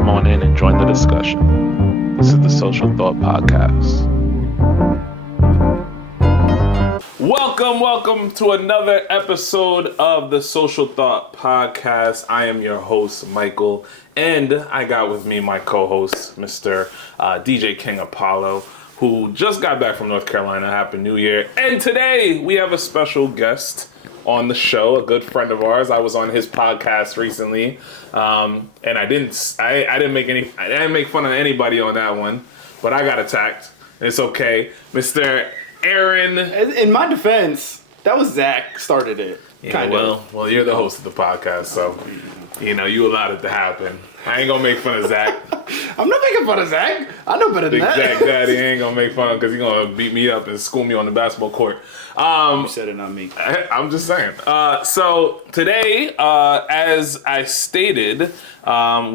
Come on in and join the discussion. This is the Social Thought Podcast. Welcome to another episode of the Social Thought Podcast. I am your host, Michael, and I got with me my co-host, Mr. DJ King Apollo, who just got back from North Carolina. Happy New Year. And today we have a special guest on the show, a good friend of ours. I was on his podcast recently, and I didn't make fun of anybody on that one, but I got attacked. It's okay. Mr. Aaron. In my defense, that was Zach started it. Yeah, well, you're the host of the podcast, so you allowed it to happen. I ain't gonna make fun of Zach. I'm not making fun of Zach. I know better than that. Zach Daddy ain't gonna make fun of him because he's gonna beat me up and school me on the basketball court. You said it, not me. I'm just saying. So today, as I stated,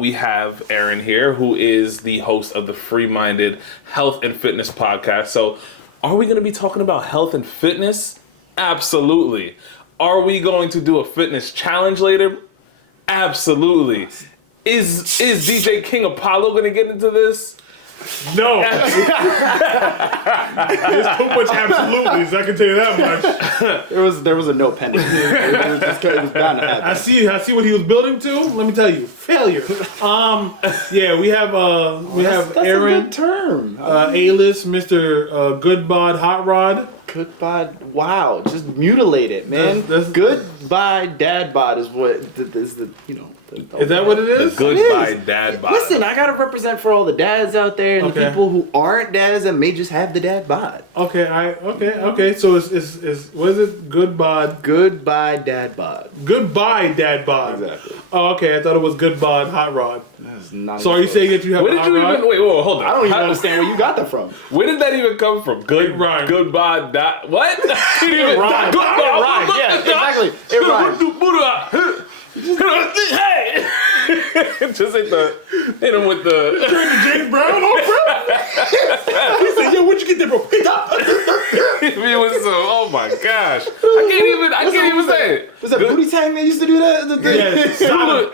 we have Aaron here, who is the host of the Freeminded Health and Fitness podcast. So are we going to be talking about health and fitness? Absolutely. Are we going to do a fitness challenge later? Absolutely. Is DJ King Apollo going to get into this? No. There's too much absolutely, so I can tell you that much. There was a note pending. It was bound to happen. I see what he was building to. Let me tell you, failure. Yeah, we have That's Aaron, a good term. A-list, Mr. Good Bod Hot Rod. Good bod. Wow, just mutilate it, man. That's Goodbye dad bod is what is the Is that what it is? Goodbye dad bod. Listen, I gotta represent for all the dads out there and the Okay. people who aren't dads that may just have the dad bod. Okay. So it's what is it? Good bod. Goodbye dad bod. Goodbye dad bod. Exactly. Oh, okay. I thought it was good bod hot rod. That's not So are you saying that you have Where a did hot you rod? even... Wait, whoa, hold on. I don't even understand where you got that from. Where did that even come from? It rhymed. Goodbye dot... What? It rhymed. It rhymed. Yeah, exactly. It rhymed. Hey! Just hit him with the... Turn to James Brown, bro. He said, "Yo, where'd you get that, bro?" It was so... Oh my gosh. I can't even say it. Was that Booty Tang that used to do that? Yeah,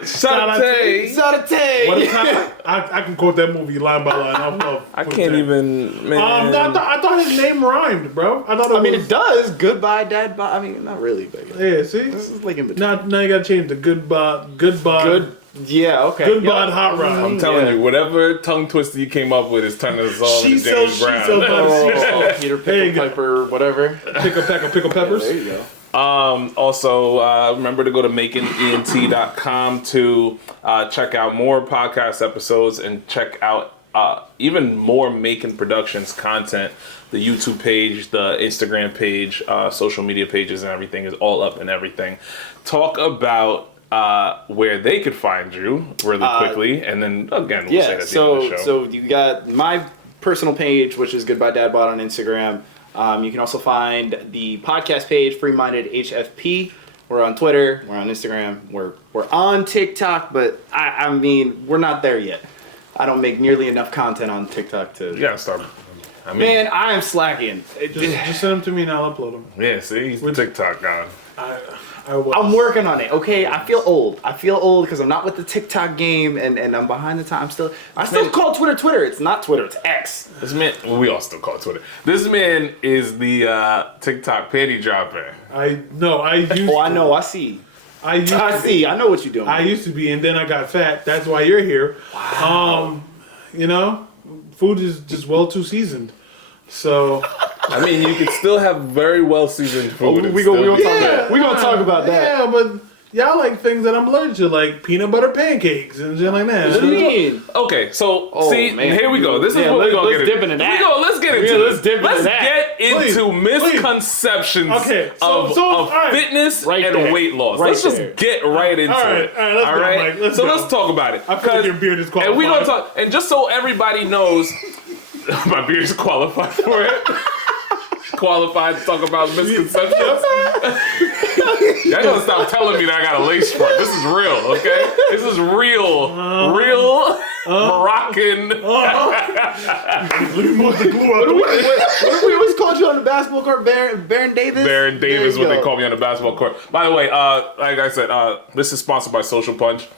Satay. Satay. What a time. I can quote that movie line by line. I can't even... Man. No, I thought his name rhymed, bro. I thought It does. Goodbye, dad bod. I mean, not really, but Yeah, see? this is like in between. Now you gotta change the good bod. Yeah, okay. Good bod hot rod. I'm telling you, whatever tongue twister you came up with is turning us all She into sells- James she Brown. sells- Peter There you Pickle go. Piper, whatever. Pick a pack of pickled peppers. There you go. Also, remember to go to makinent.com to check out more podcast episodes and check out even more Macon Productions content. The YouTube page, the Instagram page, social media pages, and everything is all up and everything. Talk about where they could find you really quickly, and then again, we'll say that at the end of the show. So you got my personal page, which is Goodbye Dad Bod on Instagram. You can also find the podcast page, Freeminded HFP. We're on Twitter, we're on Instagram, we're on TikTok, but I mean, we're not there yet. I don't make nearly enough content on TikTok to... You gotta start. I mean, Man, I am slacking. Just send them to me and I'll upload them. yeah, see, he's the TikTok guy. I will. I'm working on it, okay? I feel old because I'm not with the TikTok game and I'm behind the time. I still call Twitter. It's not Twitter, it's X. This man, well, we all still call it Twitter. This man is the TikTok panty dropper. I used to. Oh, I know, I see. I know what you're doing. I used to be, and then I got fat. That's why you're here. Wow. Food is just well too seasoned. So I mean, you can still have very well seasoned food. We're gonna talk about that. Yeah, but y'all like things that I'm allergic to, like peanut butter pancakes and shit like that. What do you mean? Okay, so Man. here we go. This is what we're gonna get into. Let's get into let's this. dip into Let's that. get into Please. misconceptions Okay, of all right. fitness Right and there. weight loss. Right Let's just there. get right into it. All right, let's go, Mike. Let's so go. let's talk about it. I feel like your beard is qualified. And we're gonna talk. And just so everybody knows, my beard is qualified for it. Qualified to talk about misconceptions. Y'all gonna stop telling me that I got a lace front. This is real, okay? This is real Moroccan. Let me move the glue out the way. What do we always called you on the basketball court? Baron Davis? Baron Davis, There what you they go. call me on the basketball court. By the way, like I said, this is sponsored by Social Punch.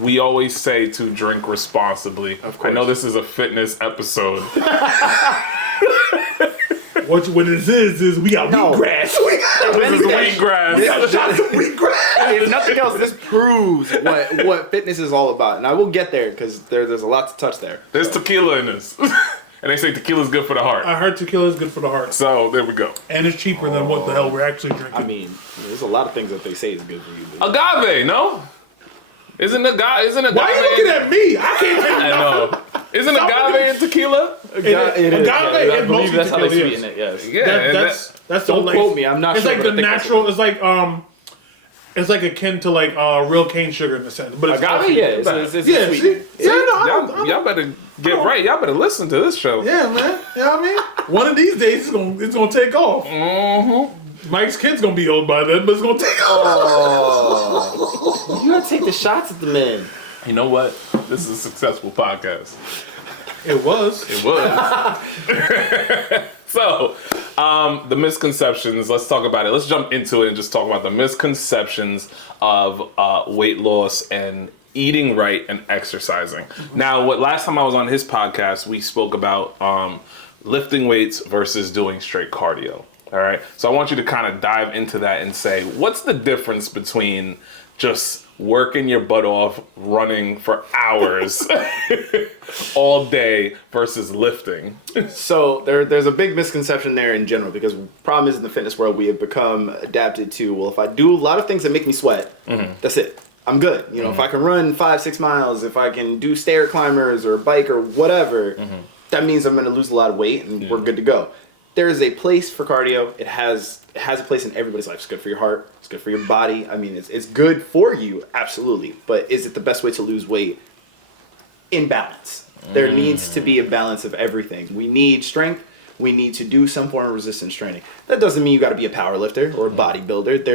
we always say to drink responsibly. Of course. I know this is a fitness episode. What this is we got wheatgrass. This is wheatgrass. Shots of wheatgrass. If nothing else, this proves what fitness is all about. And I will get there because there's a lot to touch there. There's tequila in this. And they say tequila's good for the heart. I heard tequila is good for the heart. So there we go. And it's cheaper than what the hell we're actually drinking. I mean, there's a lot of things that they say is good for you. But Agave, no? Isn't agave? Why are you looking at me? I can't drink I know. Isn't agave in tequila? it is. Agave I and believe mostly that's how they tequila, sweeten it. Yes. Yeah. That's Don't the, quote me. I'm not it's sure. like but the I think that's natural. It's like akin to like real cane sugar in a sense, but it's agave. healthy. Yeah, it's Yeah, sweet. see? Yeah, no, Y'all better get right. Y'all better listen to this show. yeah, man. You know what I mean? One of these days it's gonna take off. Mm-hmm. Mike's kid's gonna be old by then, but it's gonna take off. Oh, you gotta take the shots at the men. You know what? This is a successful podcast. It was. It was. So, the misconceptions, let's talk about it. Let's jump into it and just talk about the misconceptions of weight loss and eating right and exercising. Now, last time I was on his podcast, we spoke about lifting weights versus doing straight cardio. All right. So I want you to kind of dive into that and say, what's the difference between just working your butt off, running for hours all day versus lifting? So there's a big misconception there in general because the problem is in the fitness world we have become adapted to, well, if I do a lot of things that make me sweat, that's it. I'm good. You know, if I can run 5-6 miles, if I can do stair climbers or bike or whatever, that means I'm going to lose a lot of weight and we're good to go. There is a place for cardio. It has a place in everybody's life. It's good for your heart. It's good for your body. I mean, it's good for you, absolutely. But is it the best way to lose weight? In balance. There needs to be a balance of everything. We need strength. We need to do some form of resistance training. That doesn't mean you got to be a power lifter or a bodybuilder.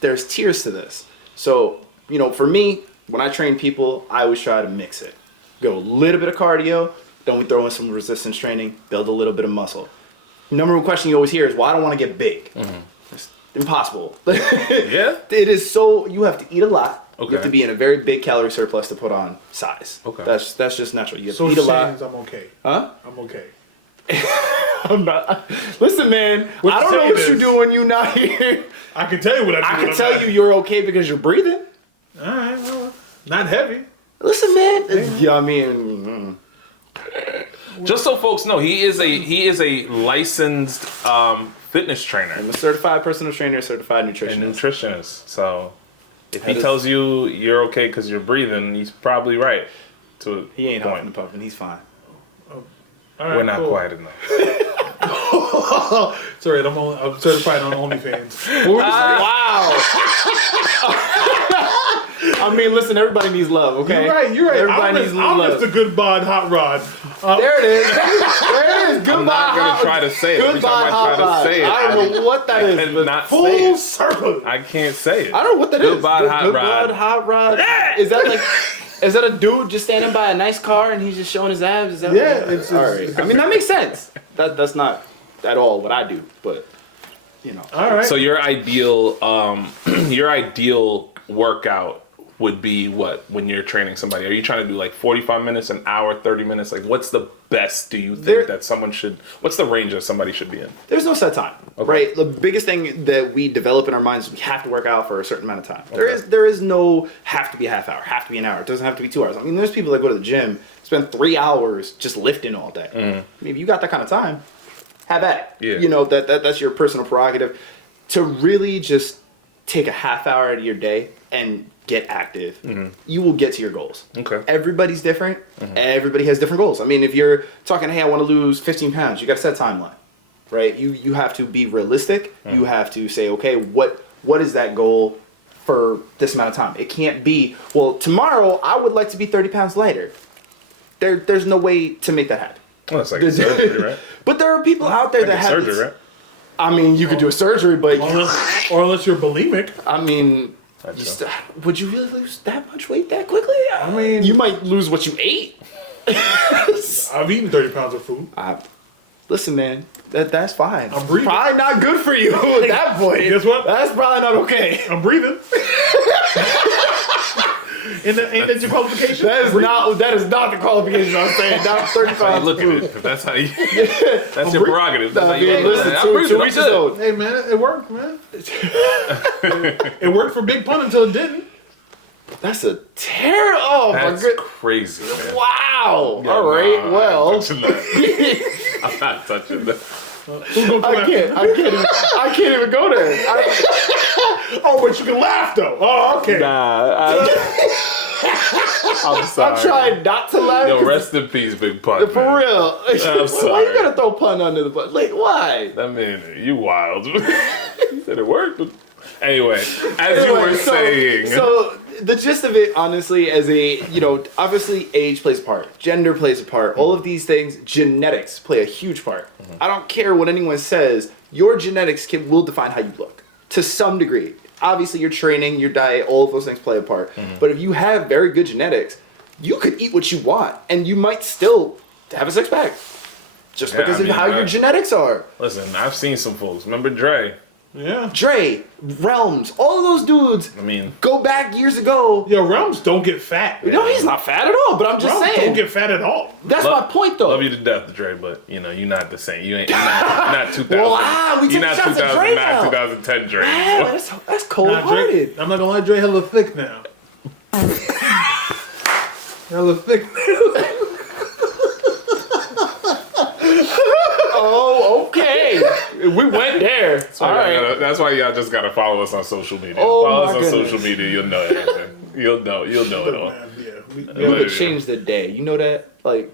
There's tiers to this. So, you know, for me, when I train people, I always try to mix it. Go a little bit of cardio, then we throw in some resistance training, build a little bit of muscle. Number one question you always hear is, well, I don't want to get big. It's impossible. Yeah? It is so, you have to eat a lot. Okay. You have to be in a very big calorie surplus to put on size. Okay. That's just natural. You have So to eat a lot. I'm okay. Huh? I'm okay. I'm not. Listen, man, What I don't you know saying what you is- do when you're not here. I can tell you what I do. I when can I'm tell not- you you're okay because you're breathing. All right, well, not heavy. Listen, man. Yeah, I mean, Just so folks know, he is a licensed fitness trainer I'm a certified personal trainer, certified and nutritionist. nutritionist. So if he That is- tells you you're okay because you're breathing, he's probably right. To He ain't a huffing point. and puffing. He's fine. All right, We're not cool. quiet enough. It's all right. I'm certified on OnlyFans. Wow. I mean, listen, everybody needs love, okay? You're right. Everybody needs I'm love. just a good bod hot rod. There it is. There it is. Goodbye, I'm not gonna hot- try to say it. Every Goodbye, time I hot try to rod. say it, I don't know what that is. but not say Full it. circle. I can't say it. I don't know what that is. Good bod, hot Good rod. bod, hot rod. Is that like? Is that a dude just standing by a nice car and he's just showing his abs? Is that Yeah, what it's- all right. I mean, that makes sense. That's not at all what I do, but you know. All right. So your ideal workout would be what when you're training somebody? Are you trying to do like 45 minutes, an hour, 30 minutes? Like what's the best do you think that someone should, what's the range that somebody should be in? There's no set time, right? The biggest thing that we develop in our minds is we have to work out for a certain amount of time. There is no have to be a half hour, have to be an hour. It doesn't have to be 2 hours. I mean, there's people that go to the gym, spend 3 hours just lifting all day. I mean, if you got that kind of time, have at it. Yeah. You know, that's your personal prerogative. To really just take a half hour out of your day and get active, you will get to your goals. Okay. Everybody's different. Everybody has different goals. I mean, if you're talking, hey, I want to lose 15 pounds, you got to set a timeline, right? You have to be realistic. You have to say, okay, what is that goal for this amount of time? It can't be, well, tomorrow I would like to be 30 pounds lighter. There's no way to make that happen. Well, that's like a surgery, right? But there are people out there that Like a have surgery, this- right? I mean, you could do a surgery, but Unless you're bulimic. I mean, Gotcha. would you really lose that much weight that quickly? I mean, You might lose what you ate. I've eaten 30 pounds of food. Listen, man, that's fine. I'm breathing. Probably not good for you at that point. Guess what? That's probably not okay. I'm breathing. Ain't that your qualification? That is not the qualification I'm saying. Not 35. Look at it. If that's how you. That's your prerogative. That's how you Listen I to appreciate two it. episodes. Hey man, it worked, man. It worked for Big Pun until it didn't. That's a terrible. Oh my That's god. crazy, man. Wow. Yeah, all right. nah, Well. I'm not touching that. Who's gonna come I can't even go there. Oh, but you can laugh though. Oh, okay. I'm sorry. I'm trying not to laugh. Yo, rest in peace, Big Pun. For man. real. I'm Why sorry. you gotta throw Pun under the bus? Like, why? That man, you wild. You said it worked. Anyway, as you were saying. So the gist of it, honestly, as obviously age plays a part, gender plays a part, all of these things, genetics play a huge part. I don't care what anyone says, your genetics will define how you look to some degree. Obviously, your training, your diet, all of those things play a part. But if you have very good genetics, you could eat what you want, and you might still have a six pack, just because of how your genetics are. Listen, I've seen some folks. Remember Dre? Yeah. Dre, Realms, all of those dudes. I mean, go back years ago. Yo, Realms don't get fat. Man. No, he's not fat at all. But I'm just Realms saying. don't get fat at all. That's my point, though. Love you to death, Dre, but you're not the same. You're not 2000. Well, we you're took not shots at Dre now. 2010 Dre. Man, that's cold-hearted. I'm not gonna lie, Dre hella thick now. Hella thick now. Oh, okay. We went there. All right. That's why y'all just gotta follow us on social media. Oh, follow my us on goodness. social media. You'll know everything. You'll know it all. Yeah, We could change the day. You know that? Like,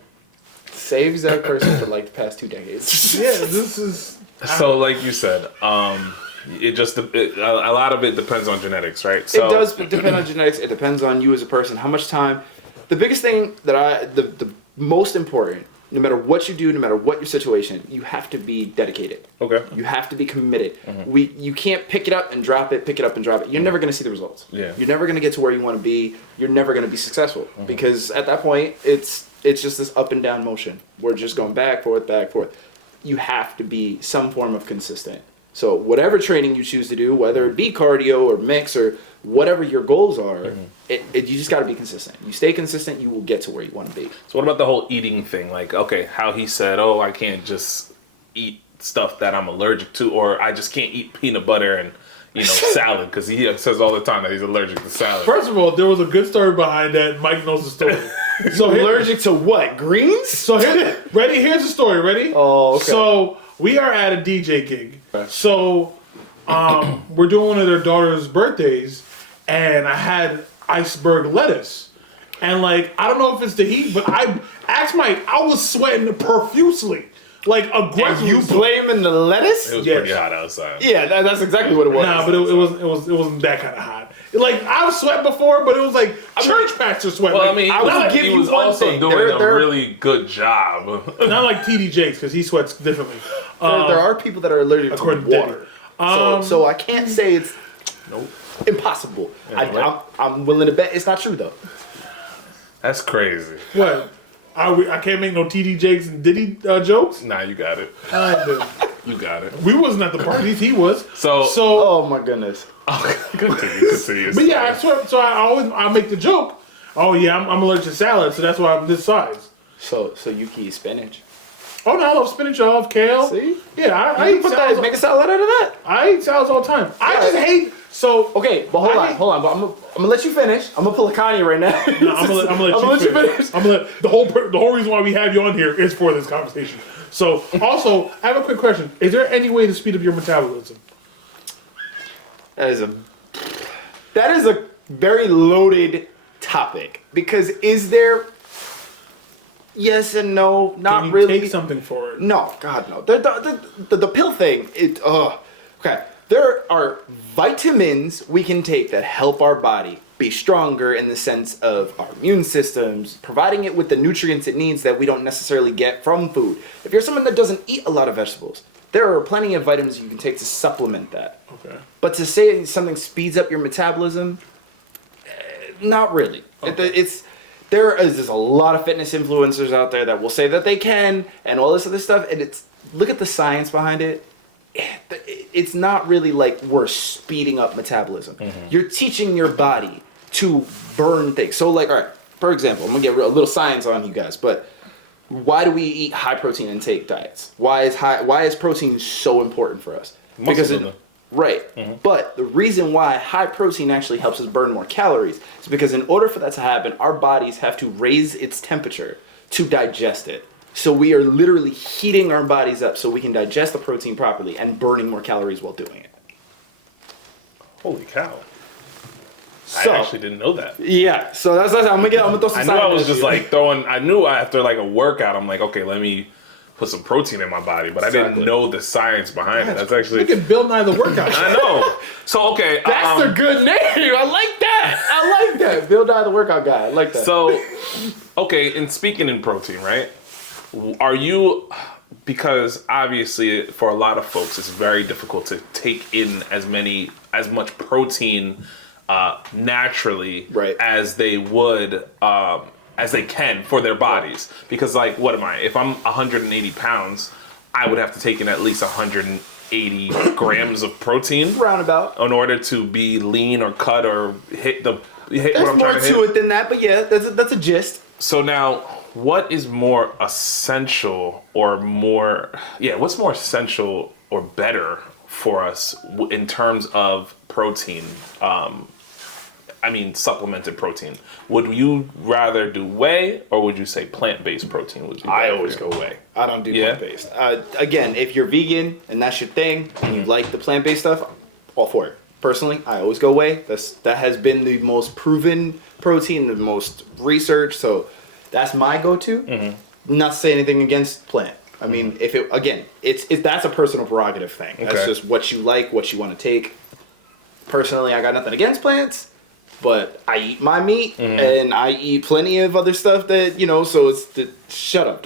saves that person for like the past 2 decades. yeah, this is. So, like you said, a lot of it depends on genetics, right? So, It does depend on genetics. It depends on you as a person. How much time. The biggest thing that the most important, no matter what you do, no matter what your situation, you have to be dedicated. Okay. You have to be committed. You can't pick it up and drop it, pick it up and drop it. You're never going to see the results. Yeah. You're never going to get to where you want to be. You're never going to be successful because at that point, it's just this up and down motion. We're just going back, forth, back, forth. You have to be some form of consistent. So whatever training you choose to do, whether it be cardio or mix or whatever your goals are, you just got to be consistent. You stay consistent, you will get to where you want to be. So what about the whole eating thing? Like, okay, how he said, oh, I can't just eat stuff that I'm allergic to, or I just can't eat peanut butter and, salad, because he says all the time that he's allergic to salad. First of all, there was a good story behind that. Mike knows the story. So Allergic to what? Greens? So here's the story. Ready? Oh, okay. So we are at a DJ gig. So we're doing one of their daughter's birthdays, and I had iceberg lettuce. And I don't know if it's the heat, but I asked Mike, I was sweating profusely. Aggressively. And you blaming the lettuce? It was Yes. pretty hot outside. Yeah, that's exactly what it was. Nah, but it wasn't that kind of hot. I was sweating before, but it was church pastor sweat. Well, I mean, I will he give you was one also thing. doing There- a there- really good job. not like TD Jakes because he sweats differently. there are people that are allergic to according to water. So I can't say it's impossible. Yeah, I'm willing to bet it's not true, though. That's crazy. What? I can't make no TD Jakes and Diddy jokes. Nah, you got it. I do. You got it. We wasn't at the parties. He was. So- Oh, my goodness. Continue. But yeah, I make the joke. Oh yeah, I'm allergic to salad, so that's why I'm this size. So you can eat spinach. Oh no, I love spinach, I love kale. See? Yeah, I You eat put salads. that, make a salad out of that. I eat salads all the time. I just hate so. Okay, but hold on. But I'm gonna let you finish. I'm gonna pull a Kanye right now. No, I'm gonna let you finish. I'm gonna let the whole reason why we have you on here is for this conversation. So also, I have a quick question. Is there any way to speed up your metabolism? That is a very loaded topic because is there? Yes and no, not Can you really. take something for it? No, God no. The pill thing. Okay. There are vitamins we can take that help our body be stronger in the sense of our immune systems, providing it with the nutrients it needs that we don't necessarily get from food. If you're someone that doesn't eat a lot of vegetables, there are plenty of vitamins you can take to supplement that. Okay. But to say something speeds up your metabolism, not really. Okay. There is a lot of fitness influencers out there that will say that they can and all this other stuff, and look at the science behind it. It's not really like we're speeding up metabolism. You're teaching your body to burn things. So like, all right, for example, I'm gonna get a little science on you guys, but why do we eat high protein intake diets? Why is protein so important for us? Right. But the reason why high protein actually helps us burn more calories is because in order for that to happen, our bodies have to raise its temperature to digest it. So we are literally heating our bodies up so we can digest the protein properly and burning more calories while doing it. Holy cow. So, I actually didn't know that. Yeah, so that's I'm gonna throw some. I knew I was just like throwing. I knew after like a workout, I'm like, okay, let me put some protein in my body, but I didn't know the science behind it. That's actually. Look at Bill Nye the Workout. I know. So okay, that's a good name. I like that. I like that. Bill Nye the Workout Guy. I like that. So, okay, and speaking in protein, right? Are you? Because obviously, for a lot of folks, it's very difficult to take in as much protein naturally as they would as they can for their bodies. Because like, what am I? If I'm 180 pounds, I would have to take in at least 180 grams of protein roundabout in order to be lean or cut or hit what I'm trying to hit. There's more to it than that, but yeah, that's a gist. So now, what is more essential or what's more essential or better for us in terms of protein? Supplemented protein. Would you rather do whey or would you say plant-based protein? I always go whey. I don't do plant-based. Again, if you're vegan and that's your thing and you like the plant-based stuff, all for it. Personally, I always go whey. That has been the most proven protein, the most researched, so that's my go-to. Not to say anything against plant. I mean, that's a personal prerogative thing. Okay. That's just what you like, what you want to take. Personally, I got nothing against plants, but I eat my meat and I eat plenty of other stuff that, so shut up.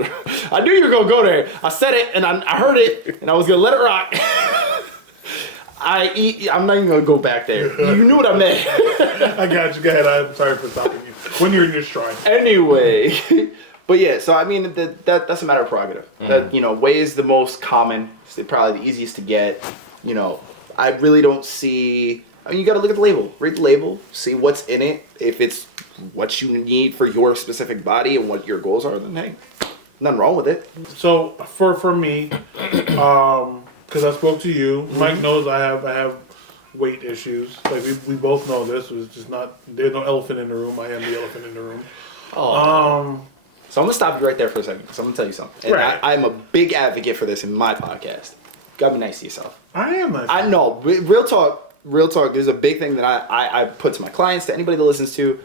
I knew you were going to go there. I said it and I heard it and I was going to let it rock. I'm not even going to go back there. You knew what I meant. I got you. Go ahead. I'm sorry for stopping you when you're in your stride. Anyway. But yeah, so I mean, that's a matter of prerogative. That, whey is the most common. It's probably the easiest to get. I really don't see... you got to look at the label. Read the label. See what's in it. If it's what you need for your specific body and what your goals are, then hey, nothing wrong with it. So for me, because I spoke to you, Mike knows I have weight issues. Like we both know this. It's just not. There's no elephant in the room. I am the elephant in the room. So I'm gonna stop you right there for a second because I'm gonna tell you something. And I'm a big advocate for this in my podcast. You gotta be nice to yourself. I am nice. I know. Real talk. There's a big thing that I put to my clients, to anybody that listens to.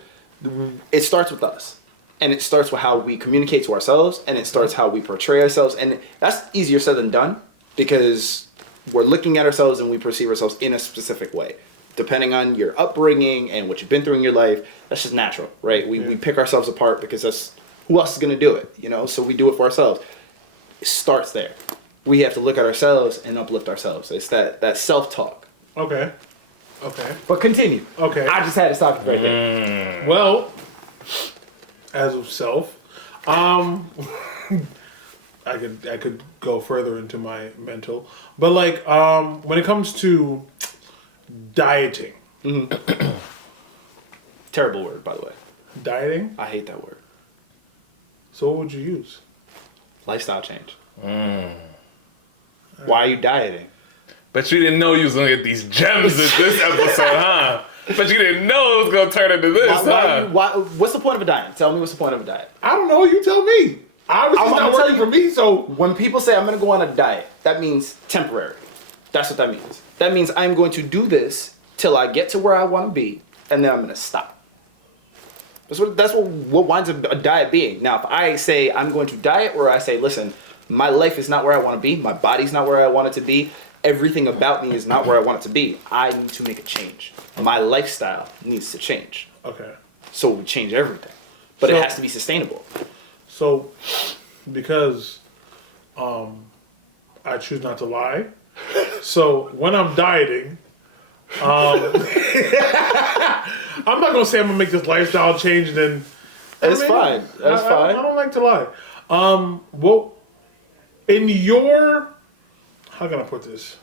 It starts with us. And it starts with how we communicate to ourselves. And it starts how we portray ourselves. And that's easier said than done. Because we're looking at ourselves and we perceive ourselves in a specific way. Depending on your upbringing and what you've been through in your life, that's just natural, right? We pick ourselves apart because that's who else is going to do it, So we do it for ourselves. It starts there. We have to look at ourselves and uplift ourselves. It's that self-talk. Okay. But continue. Okay. I just had to stop you right there. Well, as of self, I could go further into my mental, but like when it comes to dieting, terrible word, by the way. Dieting? I hate that word. So what would you use? Lifestyle change. Why are you dieting? But you didn't know you was gonna get these gems in this episode, huh? But you didn't know it was gonna turn into this, what's the point of a diet? Tell me what's the point of a diet. I don't know. You tell me. Obviously, it's not working for me. So when people say I'm gonna go on a diet, that means temporary. That's what that means. That means I'm going to do this till I get to where I want to be, and then I'm gonna stop. That's what winds up a diet being. Now, if I say I'm going to diet, or I say, listen, my life is not where I want to be, my body's not where I want it to be, everything about me is not where I want it to be, I need to make a change. My lifestyle needs to change. Okay. So we change everything. But it has to be sustainable. So, because I choose not to lie, so when I'm dieting, I'm not gonna say I'm gonna make this lifestyle change and then. That's fine. That's fine. I don't like to lie. Well, in your, how can I put this?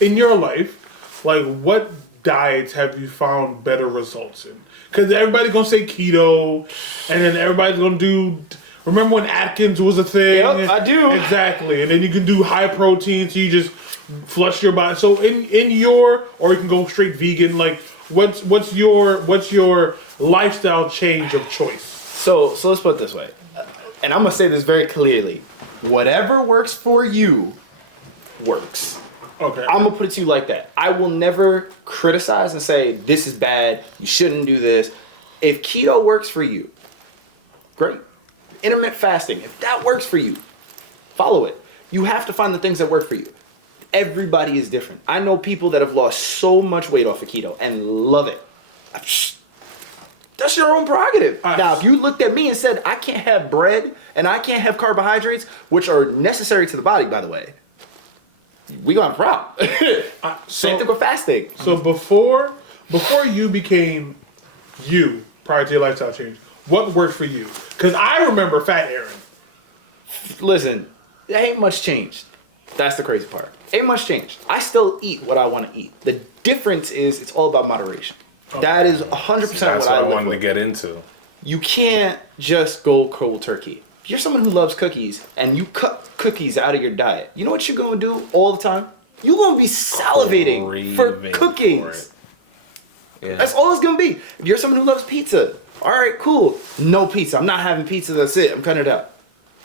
In your life, like what diets have you found better results in? Because everybody's gonna say keto, and then everybody's gonna do. Remember when Atkins was a thing? Yep, I do. Exactly, and then you can do high protein, so you just flush your body. So in your, or you can go straight vegan. Like, what's your lifestyle change of choice? So let's put it this way, and I'm gonna say this very clearly: whatever works for you, works. Okay. I'm gonna put it to you like that. I will never criticize and say this is bad. You shouldn't do this. If keto works for you, great. Intermittent fasting, if that works for you, follow it. You have to find the things that work for you. Everybody is different. I know people that have lost so much weight off of keto and love it. That's your own prerogative. Now, if you looked at me and said, I can't have bread and I can't have carbohydrates, which are necessary to the body, by the way, we gonna have a problem. Same thing with fasting. So before you became you, prior to your lifestyle change, what worked for you? Because I remember Fat Aaron. Listen, there ain't much changed. That's the crazy part. Ain't much changed. I still eat what I want to eat. The difference is it's all about moderation. Okay. That is 100% That's what I wanted to get into. You can't just go cold turkey. If you're someone who loves cookies and you cut cookies out of your diet, you know what you're going to do all the time? You're going to be salivating for cookies. Yeah. That's all it's going to be. If you're someone who loves pizza, all right, cool. No pizza. I'm not having pizza. That's it. I'm cutting it out.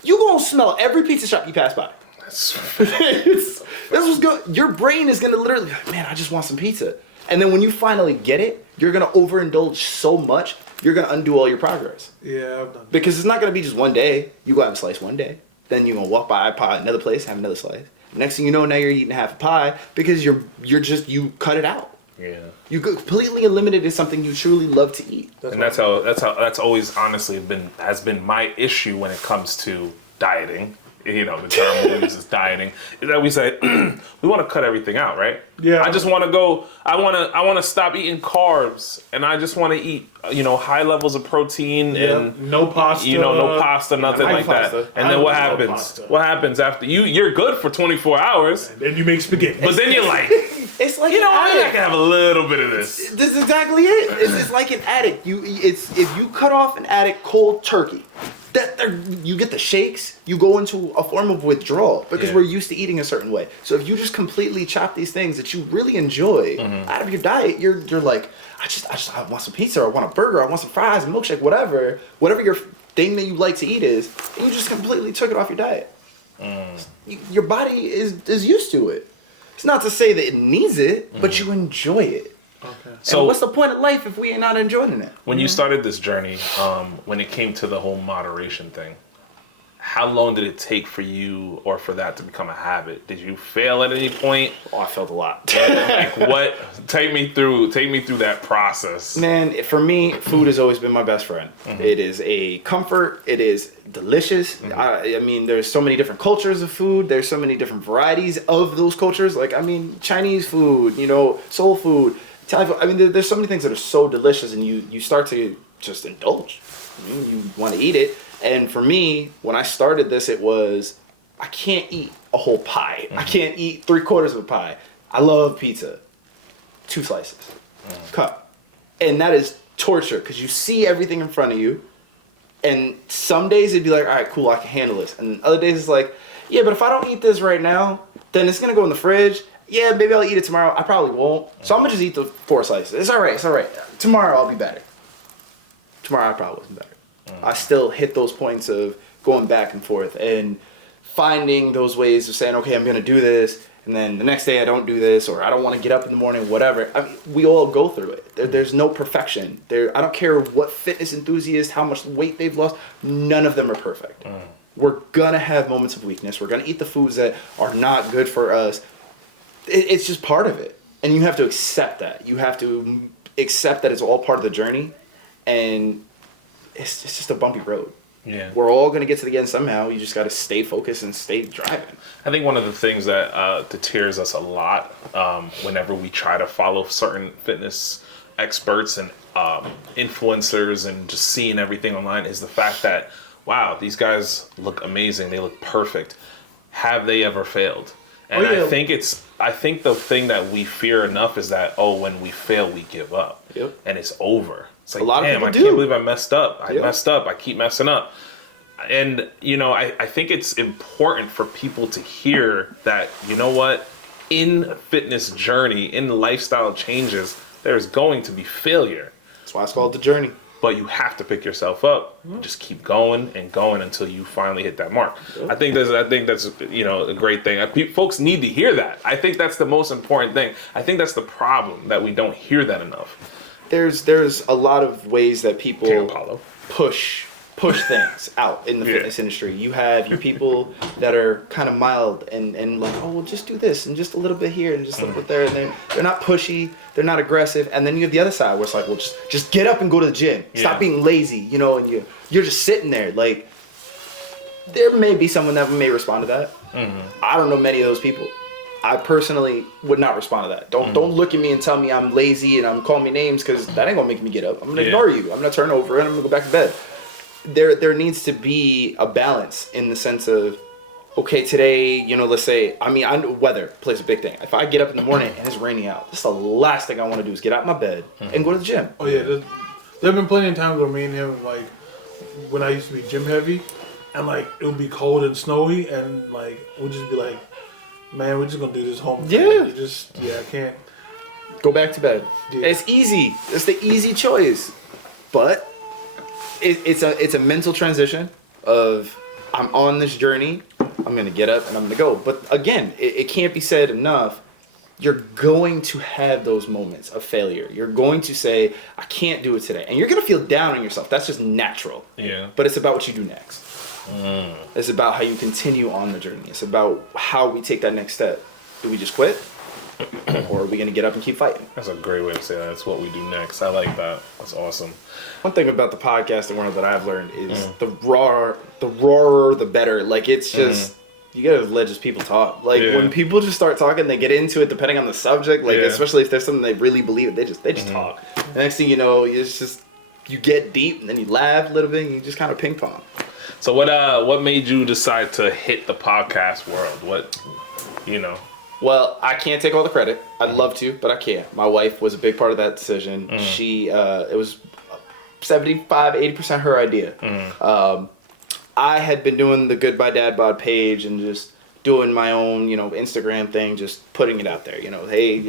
You're going to smell every pizza shop you pass by. This was good. Your brain is going to literally, man, I just want some pizza. And then when you finally get it, you're going to overindulge so much, you're going to undo all your progress. Yeah, I've done that. Because it's not going to be just one day. You go have a slice one day. Then you're going to walk by a pie, another place, have another slice. Next thing you know, now you're eating half a pie because you cut it out. Yeah. You completely eliminated something you truly love to eat. That's always honestly has been my issue when it comes to dieting. You know, the term we use is dieting. Is that we say we want to cut everything out, right? Yeah. I just want to go. I want to stop eating carbs, and I just want to eat, high levels of protein and no pasta. No pasta, nothing like pasta. that. And then what happens? Pasta. What happens after you're good for 24 hours, And then you make spaghetti. but then you're like, It's like I can have a little bit of this. This is exactly it. It's like an addict. If you cut off an addict cold turkey, you get the shakes. You go into a form of withdrawal because we're used to eating a certain way. So if you just completely chop these things that you really enjoy out of your diet, you're like, I want some pizza, or I want a burger, I want some fries, a milkshake, whatever your thing that you like to eat is, and you just completely took it off your diet. Your body is used to it. It's not to say that it needs it, but you enjoy it. Okay. So what's the point of life if we ain't not enjoying it? When you started this journey, when it came to the whole moderation thing, how long did it take for you or for that to become a habit? Did you fail at any point? Oh, I felt a lot. Like what? Take me through that process. Man, for me, food has always been my best friend. It is a comfort. It is delicious. I mean, there's so many different cultures of food. There's so many different varieties of those cultures. Like, I mean, Chinese food, soul food, Italian food. I mean, there's so many things that are so delicious, and you start to just indulge. You want to eat it. And for me, when I started this, it was, I can't eat a whole pie. I can't eat 3/4 of a pie. I love pizza. 2 slices. Cut. And that is torture because you see everything in front of you. And some days it'd be like, all right, cool, I can handle this. And other days it's like, yeah, but if I don't eat this right now, then it's going to go in the fridge. Yeah, maybe I'll eat it tomorrow. I probably won't. So I'm going to just eat the 4 slices. It's all right. Tomorrow I'll be better. Tomorrow I probably wasn't better. I still hit those points of going back and forth and finding those ways of saying, okay, I'm going to do this. And then the next day I don't do this, or I don't want to get up in the morning, whatever. I mean, we all go through it. There's no perfection. I don't care what fitness enthusiast, how much weight they've lost. None of them are perfect. We're going to have moments of weakness. We're going to eat the foods that are not good for us. It's just part of it. And you have to accept that. You have to accept that it's all part of the journey. And it's just a bumpy road. Yeah. We're all going to get to the end somehow. You just got to stay focused and stay driving. I think one of the things that deters us a lot whenever we try to follow certain fitness experts and influencers and just seeing everything online is the fact that, wow, these guys look amazing. They look perfect. Have they ever failed? And I think the thing that we fear enough is that, when we fail, we give up. Yep. And it's over. It's like, a lot of people I do. can't believe I messed up. I Yep. messed up. I keep messing up. And, I think it's important for people to hear that, you know what? In fitness journey, in lifestyle changes, there's going to be failure. That's why it's called the journey. But you have to pick yourself up and just keep going and going until you finally hit that mark. Yep. I think that's a great thing. Folks need to hear that. I think that's the most important thing. I think that's the problem, that we don't hear that enough. There's a lot of ways that people push things out in the fitness industry. You have your people that are kind of mild and like, oh, well, just do this and just a little bit here and just a little bit there, and they're not pushy, they're not aggressive. And then you have the other side where it's like, well, just get up and go to the gym. Stop being lazy, and you're just sitting there. Like, there may be someone that may respond to that. I don't know many of those people. I personally would not respond to that. Don't look at me and tell me I'm lazy and I'm calling me names, because that ain't gonna make me get up. I'm gonna ignore you. I'm gonna turn over and I'm gonna go back to bed. There needs to be a balance in the sense of, okay, today, let's say, I know weather plays a big thing. If I get up in the morning and it's raining out, that's the last thing I want to do is get out of my bed and go to the gym. Oh yeah, there have been plenty of times where me and him, like, when I used to be gym heavy, and like it would be cold and snowy, and like we'd just be like, man, we're just gonna do this home. Yeah. I can't. Go back to bed. Yeah. It's easy. It's the easy choice, but it's a mental transition of, I'm on this journey, I'm gonna get up and I'm gonna go. But again, it can't be said enough. You're going to have those moments of failure. You're going to say, I can't do it today, and you're gonna feel down on yourself. That's just natural. Yeah. But it's about what you do next. It's about how you continue on the journey. It's about how we take that next step. Do we just quit? Or are we going to get up and keep fighting? That's a great way to say that. That's what we do next. I like that. That's awesome. One thing about the podcasting world that I've learned is the rawer, the better. Like, it's just, you got to let just people talk. Like, when people just start talking, they get into it depending on the subject. Like, especially if there's something they really believe in, they just talk. The next thing you know, it's just, you get deep and then you laugh a little bit and you just kind of ping pong. So what made you decide to hit the podcast world? Well, I can't take all the credit. I'd love to, but I can't. My wife was a big part of that decision. She, it was 75-80% her idea. I had been doing the Goodbye Dad Bod page and just doing my own, Instagram thing, just putting it out there. Hey,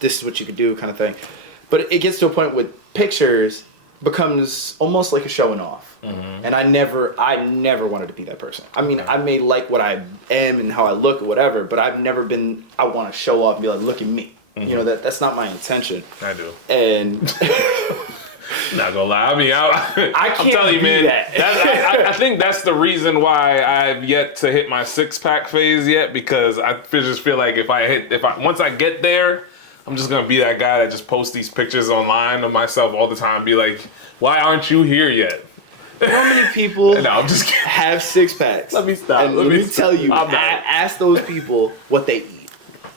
this is what you could do, kind of thing. But it gets to a point with pictures becomes almost like a showing off. And I never wanted to be that person. I mean, I may like what I am and how I look or whatever, but I've never been, I want to show off and be like, look at me. That's not my intention. I do. And not gonna lie, I mean, I can't I'm telling you, do man. that. I think that's the reason why I've yet to hit my 6-pack phase yet, because I just feel like once I get there, I'm just gonna be that guy that just posts these pictures online of myself all the time. Be like, why aren't you here yet? How many people No, I'm just kidding. have 6-packs? Let me stop. And let me tell you, ask those people what they eat.